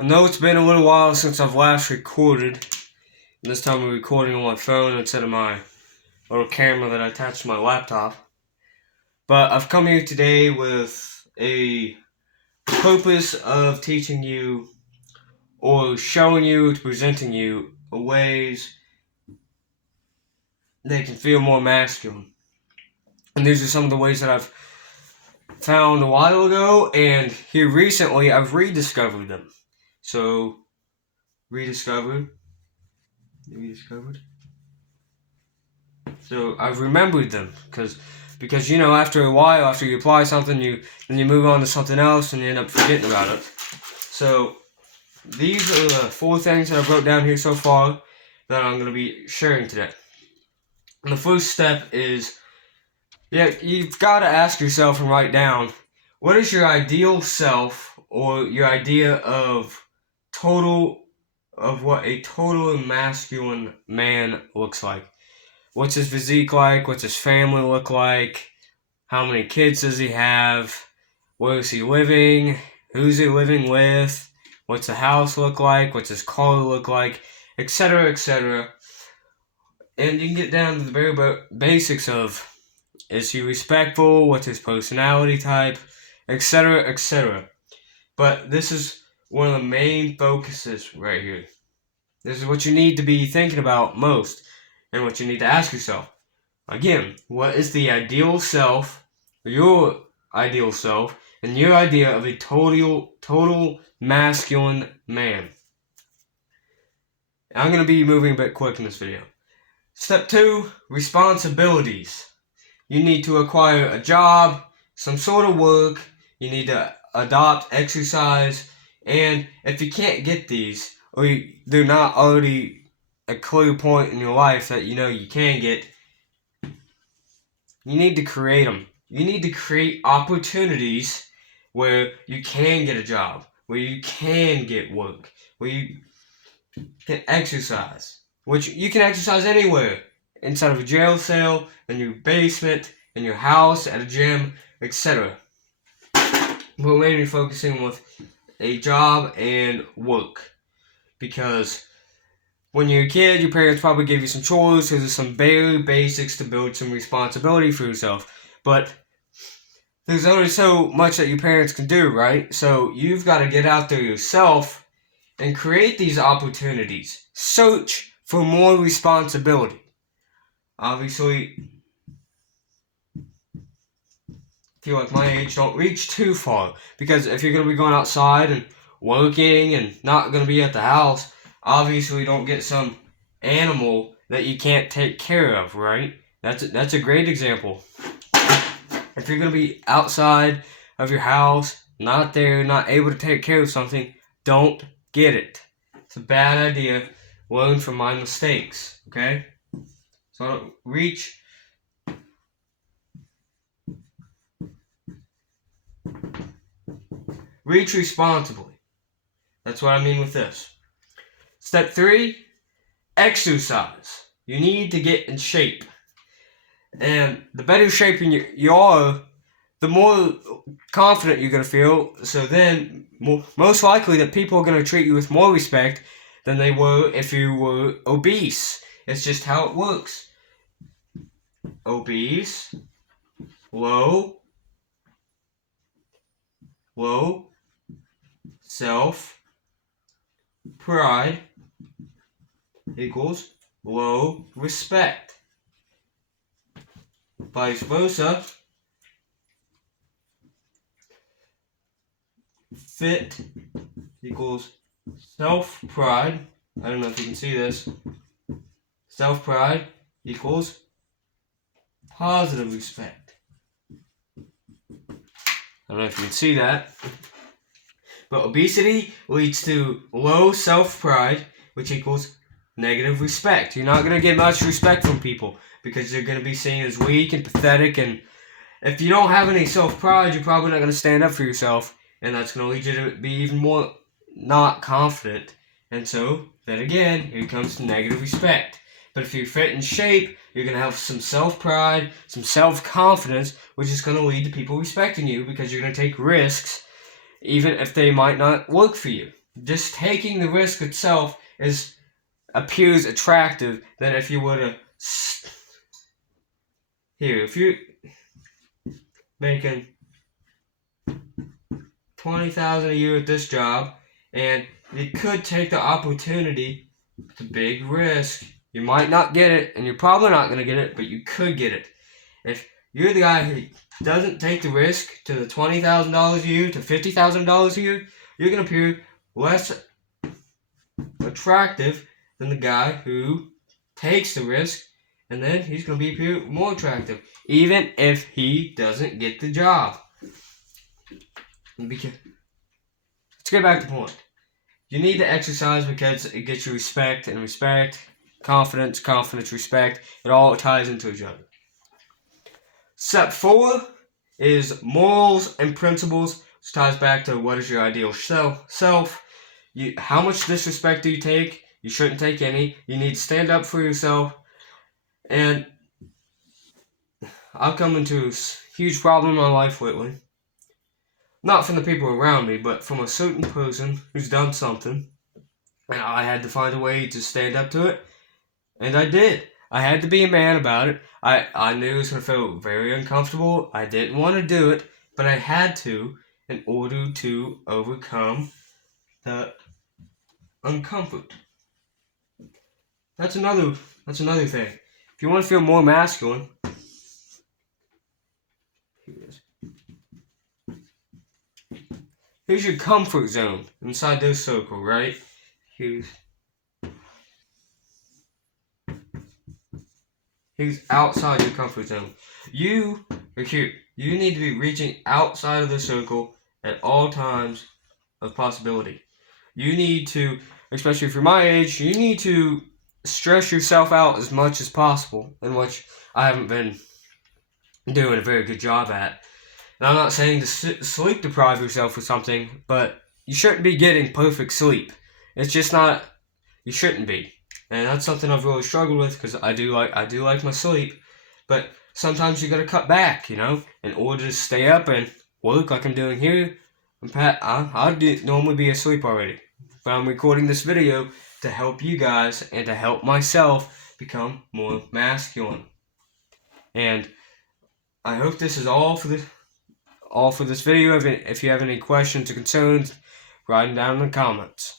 I know it's been a little while since I've last recorded. This time I'm recording on my phone instead of my little camera that I attached to my laptop. But I've come here today with a purpose of teaching you or showing you, presenting you ways they can feel more masculine. And these are some of the ways that I've found a while ago, and here recently I've rediscovered them. So, rediscovered. So I've remembered them because after a while, after you apply something, then you move on to something else and you end up forgetting about it. So these are the 4 things that I've wrote down here so far that I'm going to be sharing today. And the first step is, you've got to ask yourself and write down, what is your ideal self or your idea of what a total masculine man looks like? What's his physique like? What's his family look like? How many kids does he have? Where is he living? Who's he living with? What's the house look like? What's his car look like? Etc., etc. And you can get down to the very basics of, is he respectful? What's his personality type? Etc., etc. But this is one of the main focuses right here. This is what you need to be thinking about most, and what you need to ask yourself. Again, what is the ideal self, your ideal self, and your idea of a total masculine man? I'm going to be moving a bit quick in this video. Step 2, responsibilities. You need to acquire a job, some sort of work, you need to adopt exercise, and if you can't get these, or they're not already a clear point in your life that you can get, you need to create them. You need to create opportunities where you can get a job, where you can get work, where you can exercise, which you can exercise anywhere, inside of a jail cell, in your basement, in your house, at a gym, etc. We're mainly focusing with a job and work, because when you're a kid, your parents probably gave you some chores, so there's some bare basics to build some responsibility for yourself. But there's only so much that your parents can do, right? So you've got to get out there yourself and create these opportunities. Search for more responsibility. Obviously, if you're like my age, don't reach too far. Because if you're going to be going outside and working and not going to be at the house, obviously don't get some animal that you can't take care of, right? That's a great example. If you're going to be outside of your house, not able to take care of something, don't get it. It's a bad idea. Learn from my mistakes, okay? So reach responsibly. That's what I mean with this. Step 3, exercise. You need to get in shape. And the better shape you are, the more confident you're going to feel. So then, most likely that people are going to treat you with more respect than they were if you were obese. It's just how it works. Obese, low self-pride equals low respect. Vice versa, fit equals self-pride. I don't know if you can see this. Self-pride equals positive respect. I don't know if you can see that. But obesity leads to low self-pride, which equals negative respect. You're not going to get much respect from people because you're going to be seen as weak and pathetic. And if you don't have any self-pride, you're probably not going to stand up for yourself. And that's going to lead you to be even more not confident. And so, then again, here comes negative respect. But if you're fit in shape, you're going to have some self-pride, some self-confidence, which is going to lead to people respecting you because you're going to take risks, even if they might not work for you. just taking the risk itself appears attractive than if you were to if you're making $20,000 a year at this job, and you could take the opportunity. It's a big risk. You might not get it, and you're probably not going to get it, but you could get it. If you're the guy who doesn't take the risk to the $20,000 a year to $50,000 a year, you're going to appear less attractive than the guy who takes the risk, and then he's going to appear more attractive, even if he doesn't get the job. Let's get back to the point. You need to exercise because it gets you respect, and respect, confidence, respect. It all ties into each other. Step 4 is morals and principles, which ties back to what is your ideal self. How much disrespect do you take? You shouldn't take any. You need to stand up for yourself. And I've come into a huge problem in my life lately. Not from the people around me, but from a certain person who's done something. And I had to find a way to stand up to it. And I did. I had to be a man about it. I knew it was going to feel very uncomfortable. I didn't want to do it, but I had to in order to overcome the uncomfort. That's another thing. If you want to feel more masculine, here's your comfort zone inside this circle, right? Here's outside your comfort zone. You are here. You need to be reaching outside of the circle at all times of possibility. You need to, especially if you're my age, you need to stress yourself out as much as possible, in which I haven't been doing a very good job at. And I'm not saying to sleep deprive yourself or something, but you shouldn't be getting perfect sleep. It's just not, you shouldn't be. And that's something I've really struggled with, because I do like my sleep, but sometimes you gotta cut back, in order to stay up and work like I'm doing here. I'd normally be asleep already, but I'm recording this video to help you guys and to help myself become more masculine. And I hope this is all for this video. If you have any questions or concerns, write them down in the comments.